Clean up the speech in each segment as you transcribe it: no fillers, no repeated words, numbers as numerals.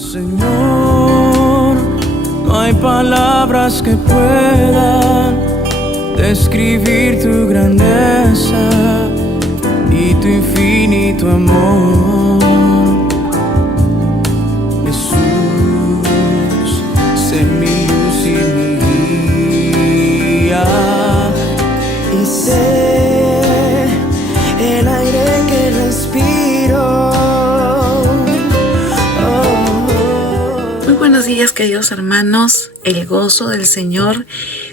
Señor, no hay palabras que puedan describir tu grandeza y tu infinito amor. Jesús, sé mi luz y mi guía, y sé el aire que respiro. Muy buenos días, queridos hermanos. El gozo del Señor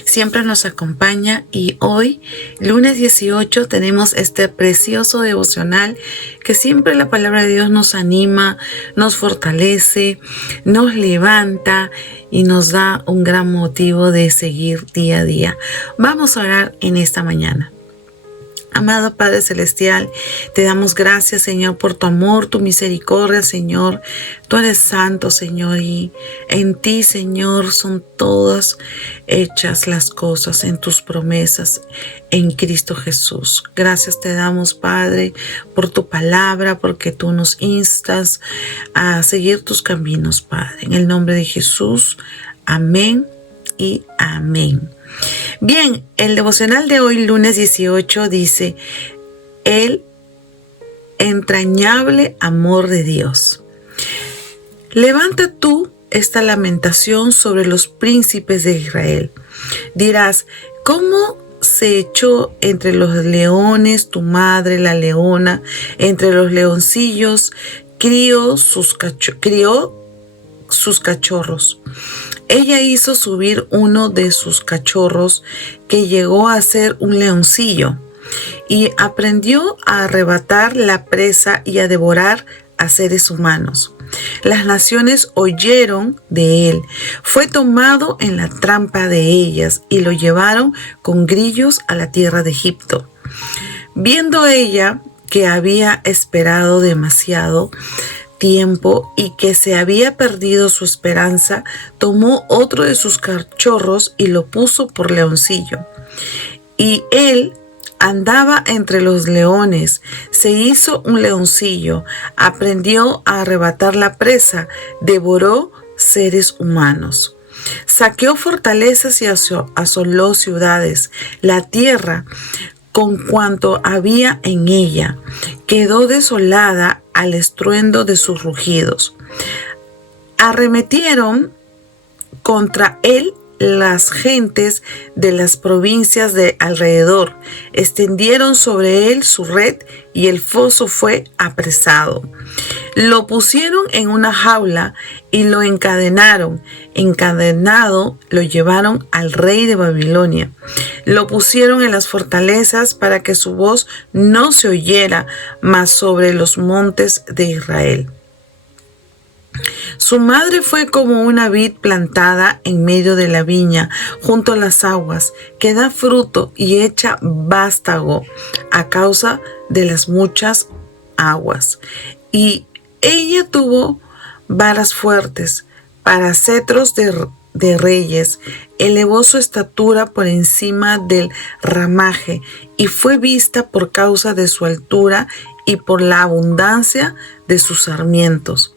siempre nos acompaña y hoy, lunes 18, tenemos este precioso devocional que siempre la palabra de Dios nos anima, nos fortalece, nos levanta y nos da un gran motivo de seguir día a día. Vamos a orar en esta mañana. Amado Padre Celestial, te damos gracias, Señor, por tu amor, tu misericordia, Señor. Tú eres santo, Señor, y en ti, Señor, son todas hechas las cosas en tus promesas en Cristo Jesús. Gracias te damos, Padre, por tu palabra, porque tú nos instas a seguir tus caminos, Padre. En el nombre de Jesús, amén y amén. Bien, el devocional de hoy, lunes 18, dice: el entrañable amor de Dios. Levanta tú esta lamentación sobre los príncipes de Israel. Dirás: ¿cómo se echó entre los leones tu madre, la leona, entre los leoncillos, crió sus cachorros? Ella hizo subir uno de sus cachorros que llegó a ser un leoncillo y aprendió a arrebatar la presa y a devorar a seres humanos. Las naciones oyeron de él. Fue tomado en la trampa de ellas y lo llevaron con grillos a la tierra de Egipto. Viendo ella que había esperado demasiado tiempo y que se había perdido su esperanza, tomó otro de sus cachorros y lo puso por leoncillo. Y él andaba entre los leones, se hizo un leoncillo, aprendió a arrebatar la presa, devoró seres humanos. Saqueó fortalezas y asoló ciudades. La tierra, con cuanto había en ella, quedó desolada al estruendo de sus rugidos. Arremetieron contra él las gentes de las provincias de alrededor, extendieron sobre él su red y el foso fue apresado. Lo pusieron en una jaula y lo encadenaron. Encadenado lo llevaron al rey de Babilonia. Lo pusieron en las fortalezas para que su voz no se oyera más sobre los montes de Israel. Su madre fue como una vid plantada en medio de la viña, junto a las aguas, que da fruto y echa vástago a causa de las muchas aguas. Y ella tuvo varas fuertes para cetros de reyes, elevó su estatura por encima del ramaje y fue vista por causa de su altura y por la abundancia de sus sarmientos.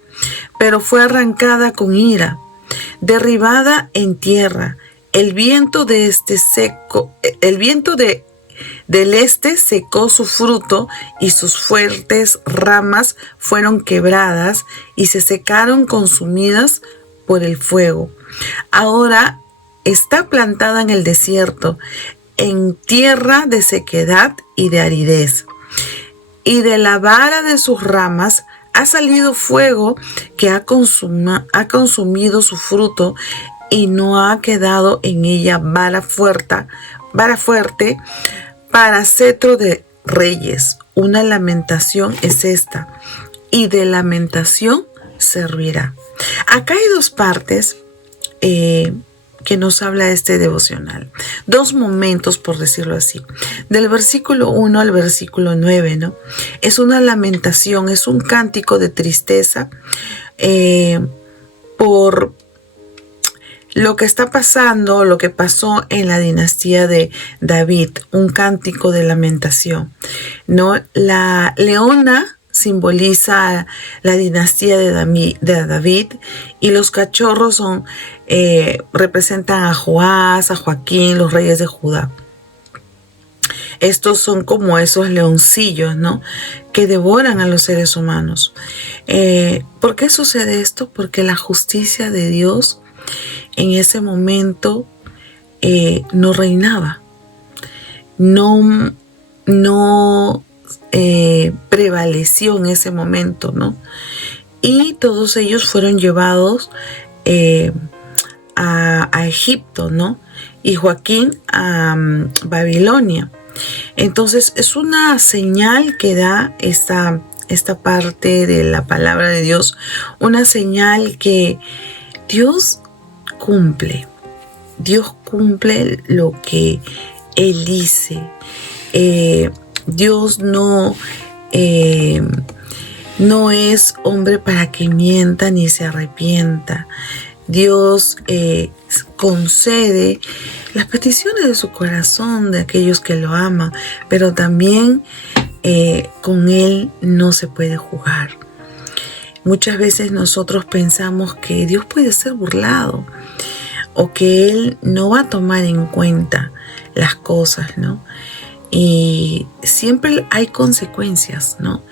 Pero fue arrancada con ira, derribada en tierra. El viento del este secó su fruto y sus fuertes ramas fueron quebradas y se secaron consumidas por el fuego. Ahora está plantada en el desierto, en tierra de sequedad y de aridez. Y de la vara de sus ramas ha salido fuego que ha consumido su fruto y no ha quedado en ella vara fuerte para cetro de reyes. Una lamentación es esta, y de lamentación servirá. Acá hay dos partes que nos habla este devocional. Dos momentos, por decirlo así. Del versículo 1 al versículo 9, ¿no? Es una lamentación, es un cántico de tristeza por lo que está pasando, lo que pasó en la dinastía de David, un cántico de lamentación, ¿no? La leona simboliza la dinastía de David, y los cachorros representan a Joás, a Joaquín, los reyes de Judá. Estos son como esos leoncillos, ¿no?, que devoran a los seres humanos. ¿Por qué sucede esto? Porque la justicia de Dios en ese momento no reinaba, no prevaleció en ese momento, ¿no? Y todos ellos fueron llevados a Egipto, ¿no? Y Joaquín a Babilonia. Entonces es una señal que da esta parte de la palabra de Dios, una señal que Dios cumple lo que Él dice. Dios no es hombre para que mienta ni se arrepienta. Dios concede las peticiones de su corazón de aquellos que lo aman, pero también con Él no se puede jugar. Muchas veces nosotros pensamos que Dios puede ser burlado o que Él no va a tomar en cuenta las cosas, ¿no? Y siempre hay consecuencias, ¿no?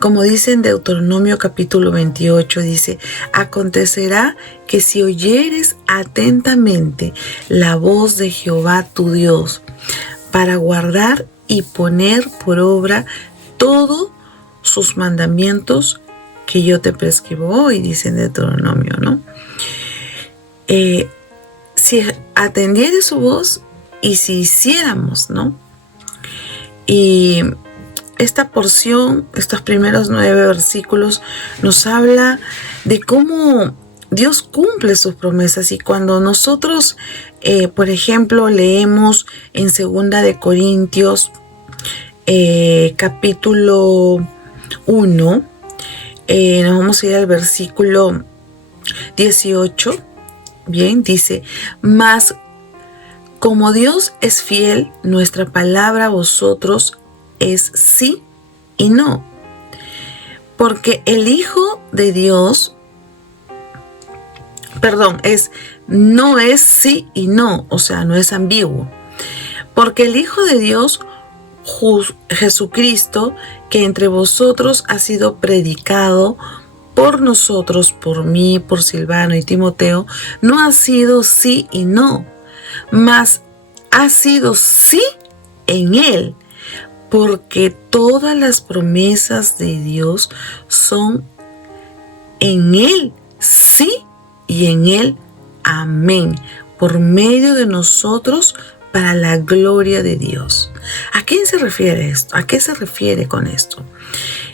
Como dice en Deuteronomio capítulo 28, dice: acontecerá que si oyeres atentamente la voz de Jehová tu Dios, para guardar y poner por obra todos sus mandamientos que yo te prescribo hoy, dice en Deuteronomio, ¿no? Si atendieres su voz y si hiciéramos, ¿no? Y esta porción, estos primeros 9 versículos, nos habla de cómo Dios cumple sus promesas. Y cuando nosotros, por ejemplo, leemos en 2 de Corintios, capítulo 1, nos vamos a ir al versículo 18, bien, dice: mas como Dios es fiel, nuestra palabra a vosotros es sí y no. Porque el Hijo de Dios, no es sí y no, o sea, no es ambiguo. Porque el Hijo de Dios, Jesucristo, que entre vosotros ha sido predicado por nosotros, por mí, por Silvano y Timoteo, no ha sido sí y no, mas ha sido sí en Él, porque todas las promesas de Dios son en Él sí y en Él amén, por medio de nosotros, para la gloria de Dios. ¿A quién se refiere esto? ¿A qué se refiere con esto?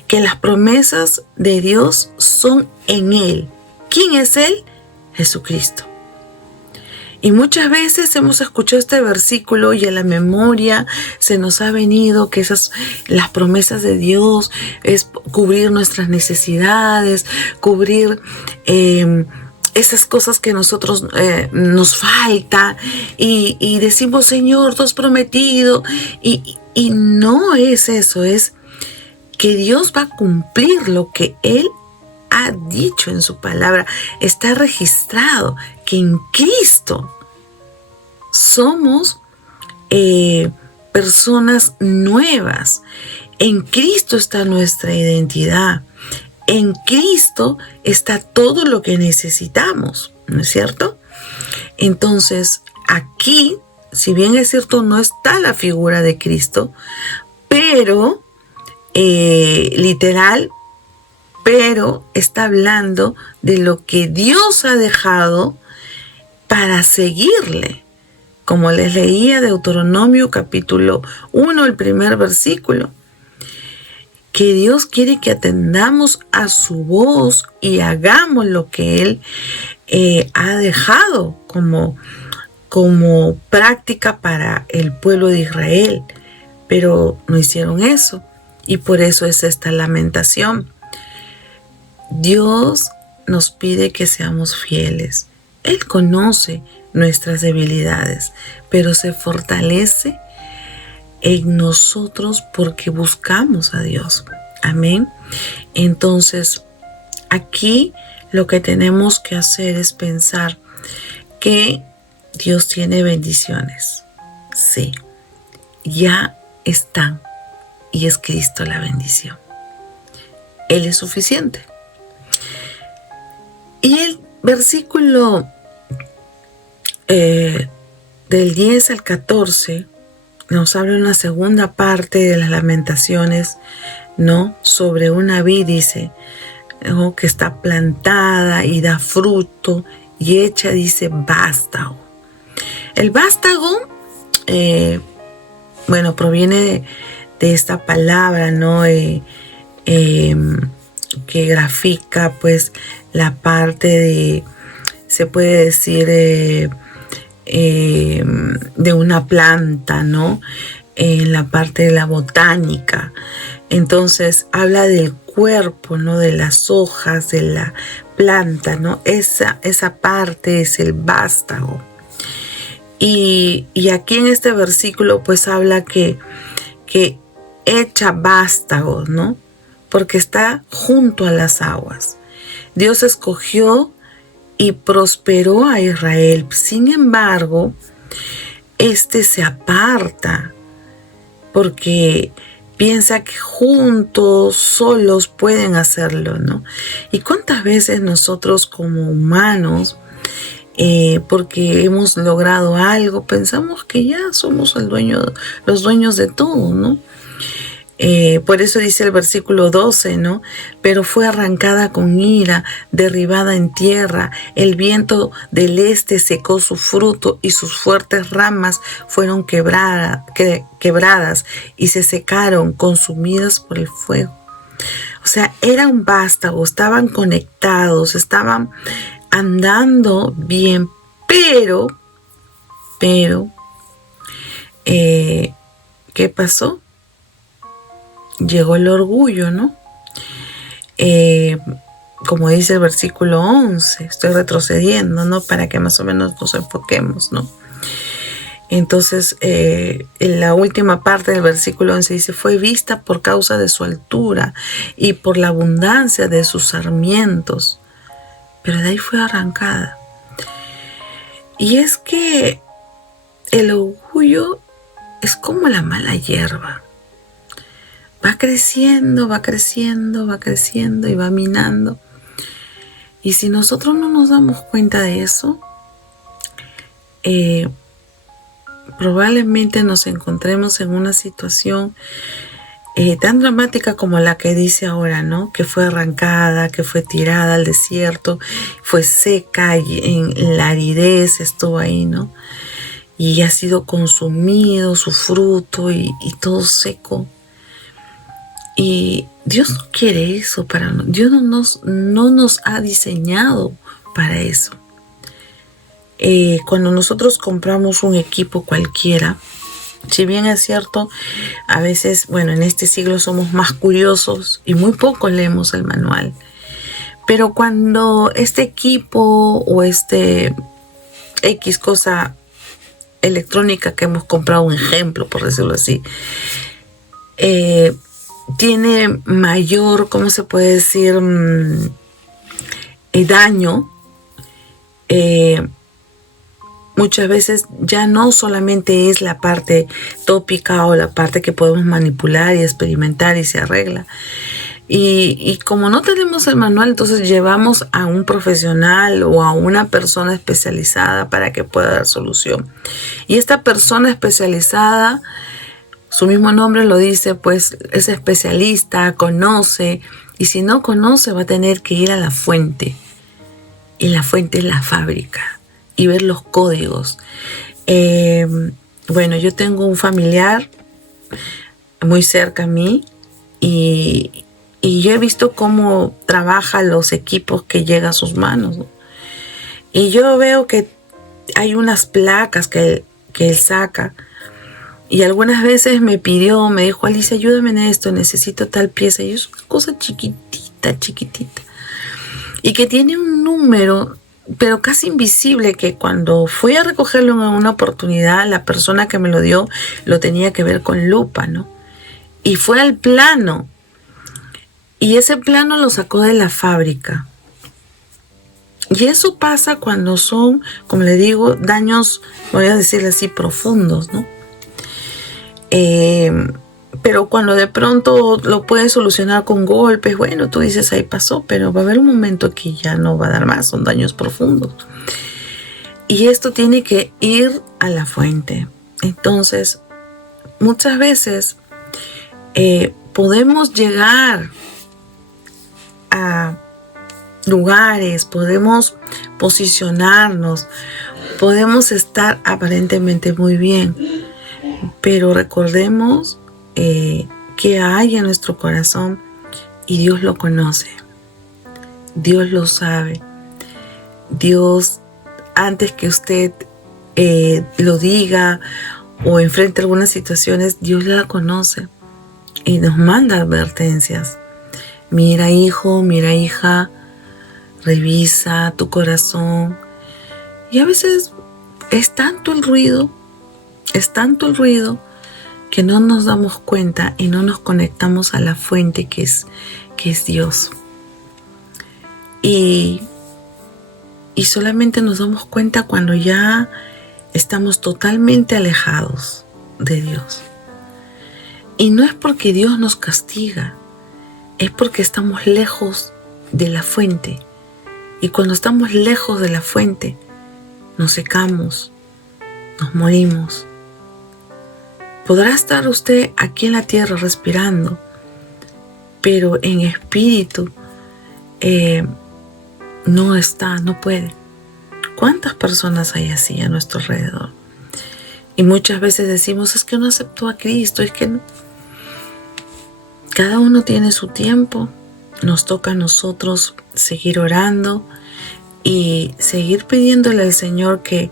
Que las promesas de Dios son en Él. ¿Quién es Él? Jesucristo. Y muchas veces hemos escuchado este versículo y a la memoria se nos ha venido que las promesas de Dios es cubrir nuestras necesidades, cubrir esas cosas que nosotros nos falta, y decimos: Señor, tú has prometido, y no es eso, es que Dios va a cumplir lo que Él ha dicho en su palabra. Está registrado que en Cristo somos personas nuevas. En Cristo está nuestra identidad. En Cristo está todo lo que necesitamos, ¿no es cierto? Entonces, aquí, si bien es cierto, no está la figura de Cristo, pero literal, pero está hablando de lo que Dios ha dejado para seguirle. Como les leía Deuteronomio capítulo 1, el primer versículo, que Dios quiere que atendamos a su voz y hagamos lo que Él ha dejado como práctica para el pueblo de Israel. Pero no hicieron eso, y por eso es esta lamentación. Dios nos pide que seamos fieles. Él conoce nuestras debilidades, pero se fortalece en nosotros porque buscamos a Dios. Amén. Entonces, aquí lo que tenemos que hacer es pensar que Dios tiene bendiciones. Sí, ya están. Y es Cristo la bendición. Él es suficiente. Y el versículo del 10 al 14 nos habla una segunda parte de las lamentaciones, ¿no? Sobre una vid, dice, ¿no? Que está plantada y da fruto y hecha, dice, vástago. El vástago, bueno, proviene de esta palabra, ¿no? Que grafica, pues, la parte de, se puede decir, de una planta, ¿no? En la parte de la botánica. Entonces habla del cuerpo, ¿no? De las hojas de la planta, ¿no? Esa parte es el vástago. Y aquí en este versículo pues habla que echa vástagos, ¿no? Porque está junto a las aguas. Dios escogió y prosperó a Israel. Sin embargo, se aparta porque piensa que juntos, solos pueden hacerlo, ¿no? Y cuántas veces nosotros como humanos, porque hemos logrado algo, pensamos que ya somos los dueños de todo, ¿no? Por eso dice el versículo 12, ¿no? Pero fue arrancada con ira, derribada en tierra, el viento del este secó su fruto y sus fuertes ramas fueron quebradas y se secaron, consumidas por el fuego. O sea, era un vástago, estaban conectados, estaban andando bien, pero, ¿qué pasó? Llegó el orgullo, ¿no? Como dice el versículo 11, estoy retrocediendo, ¿no? Para que más o menos nos enfoquemos, ¿no? Entonces, en la última parte del versículo 11 dice, fue vista por causa de su altura y por la abundancia de sus sarmientos, pero de ahí fue arrancada. Y es que el orgullo es como la mala hierba. Va creciendo, va creciendo, va creciendo y va minando. Y si nosotros no nos damos cuenta de eso, probablemente nos encontremos en una situación tan dramática como la que dice ahora, ¿no? Que fue arrancada, que fue tirada al desierto, fue seca y en la aridez estuvo ahí, ¿no? Y ha sido consumido su fruto y todo seco. Y Dios no quiere eso para nosotros. Dios no nos ha diseñado para eso. Cuando nosotros compramos un equipo cualquiera, si bien es cierto, a veces, bueno, en este siglo somos más curiosos y muy poco leemos el manual. Pero cuando este equipo o X cosa electrónica que hemos comprado, un ejemplo, por decirlo así, tiene mayor, ¿cómo se puede decir? Daño. Muchas veces ya no solamente es la parte tópica o la parte que podemos manipular y experimentar y se arregla. Y como no tenemos el manual, entonces llevamos a un profesional o a una persona especializada para que pueda dar solución. Y esta persona especializada, su mismo nombre lo dice, pues es especialista, conoce, y si no conoce va a tener que ir a la fuente. Y la fuente es la fábrica y ver los códigos. Bueno, yo tengo un familiar muy cerca a mí y yo he visto cómo trabaja los equipos que llegan a sus manos, ¿no? Y yo veo que hay unas placas que él saca. Y algunas veces me dijo, Alicia, ayúdame en esto, necesito tal pieza. Y es una cosa chiquitita. Y que tiene un número, pero casi invisible, que cuando fui a recogerlo en una oportunidad, la persona que me lo dio lo tenía que ver con lupa, ¿no? Y fue al plano. Y ese plano lo sacó de la fábrica. Y eso pasa cuando son, como le digo, daños, voy a decirle así, profundos, ¿no? Pero cuando de pronto lo puedes solucionar con golpes, bueno, tú dices, ahí pasó, pero va a haber un momento que ya no va a dar más, son daños profundos. Y esto tiene que ir a la fuente. Entonces, muchas veces podemos llegar a lugares, podemos posicionarnos, podemos estar aparentemente muy bien, pero recordemos que hay en nuestro corazón y Dios lo conoce, Dios lo sabe. Dios, antes que usted lo diga o enfrente algunas situaciones, Dios la conoce y nos manda advertencias. Mira, hijo, mira, hija, revisa tu corazón. Y a veces es tanto el ruido que no nos damos cuenta y no nos conectamos a la fuente que es Dios. Y solamente nos damos cuenta cuando ya estamos totalmente alejados de Dios. Y no es porque Dios nos castiga, es porque estamos lejos de la fuente. Y cuando estamos lejos de la fuente, nos secamos, nos morimos. Podrá estar usted aquí en la tierra respirando, pero en espíritu no puede. ¿Cuántas personas hay así a nuestro alrededor? Y muchas veces decimos, es que no aceptó a Cristo, es que no. Cada uno tiene su tiempo. Nos toca a nosotros seguir orando y seguir pidiéndole al Señor que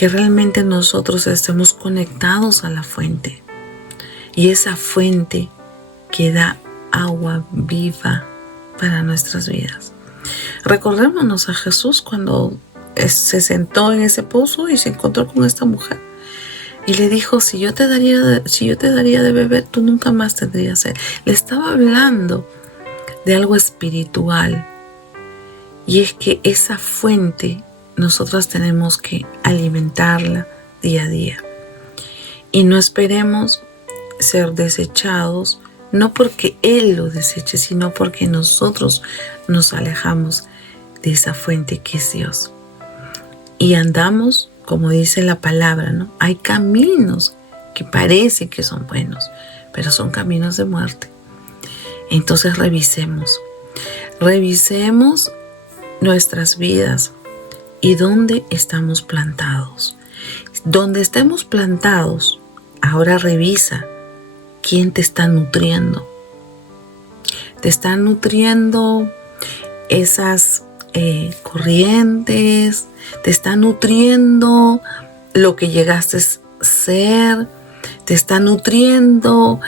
realmente nosotros estemos conectados a la fuente. Y esa fuente que da agua viva para nuestras vidas. Recordémonos a Jesús cuando se sentó en ese pozo y se encontró con esta mujer. Y le dijo, si yo te daría de beber, tú nunca más tendrías sed. Le estaba hablando de algo espiritual. Y es que esa fuente nosotros tenemos que alimentarla día a día. Y no esperemos ser desechados, no porque Él lo deseche, sino porque nosotros nos alejamos de esa fuente que es Dios. Y andamos, como dice la palabra, ¿no? Hay caminos que parece que son buenos, pero son caminos de muerte. Entonces revisemos nuestras vidas y dónde estamos plantados. Donde estemos plantados, ahora revisa quién te está nutriendo. Te están nutriendo esas corrientes, te está nutriendo lo que llegaste a ser, te está nutriendo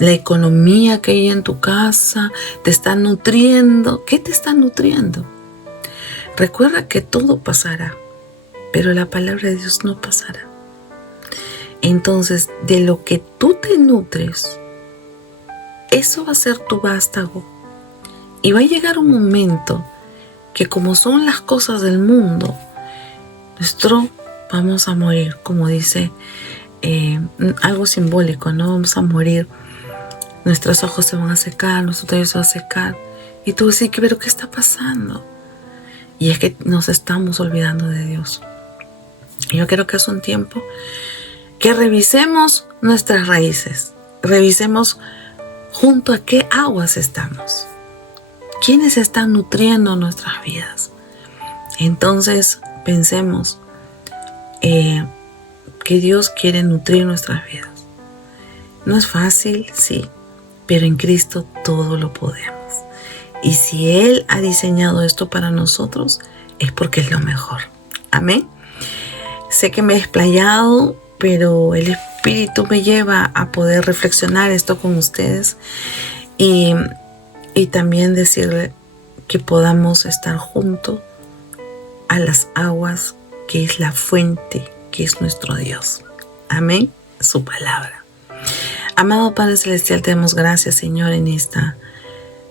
la economía que hay en tu casa, te está nutriendo. ¿Qué te está nutriendo? Recuerda que todo pasará, pero la palabra de Dios no pasará. Entonces, de lo que tú te nutres, eso va a ser tu vástago. Y va a llegar un momento que, como son las cosas del mundo, vamos a morir, como dice algo simbólico, ¿no? Vamos a morir, nuestros ojos se van a secar, nuestro cabello se va a secar. Y tú dices, pero ¿qué está pasando? Y es que nos estamos olvidando de Dios. Y yo quiero que hace un tiempo que revisemos nuestras raíces, revisemos junto a qué aguas estamos. ¿Quiénes están nutriendo nuestras vidas? Entonces pensemos que Dios quiere nutrir nuestras vidas. No es fácil, sí, pero en Cristo todo lo podemos. Y si Él ha diseñado esto para nosotros, es porque es lo mejor. Amén. Sé que me he explayado, pero el Espíritu me lleva a poder reflexionar esto con ustedes y también decirle que podamos estar junto a las aguas, que es la fuente, que es nuestro Dios. Amén. Su palabra. Amado Padre Celestial, te damos gracias, Señor, en esta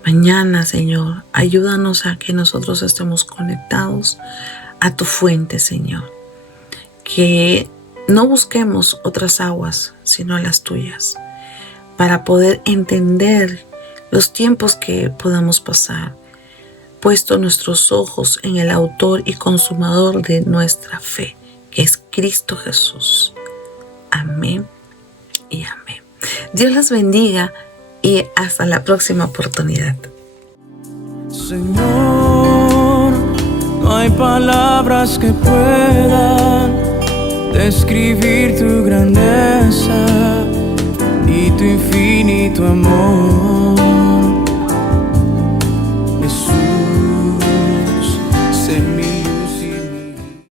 mañana, Señor. Ayúdanos a que nosotros estemos conectados a tu fuente, Señor. Que no busquemos otras aguas, sino las tuyas, para poder entender los tiempos que podamos pasar, puesto nuestros ojos en el autor y consumador de nuestra fe, que es Cristo Jesús. Amén y amén. Dios las bendiga y hasta la próxima oportunidad. Señor, no hay palabras que puedan describir tu grandeza y tu infinito amor.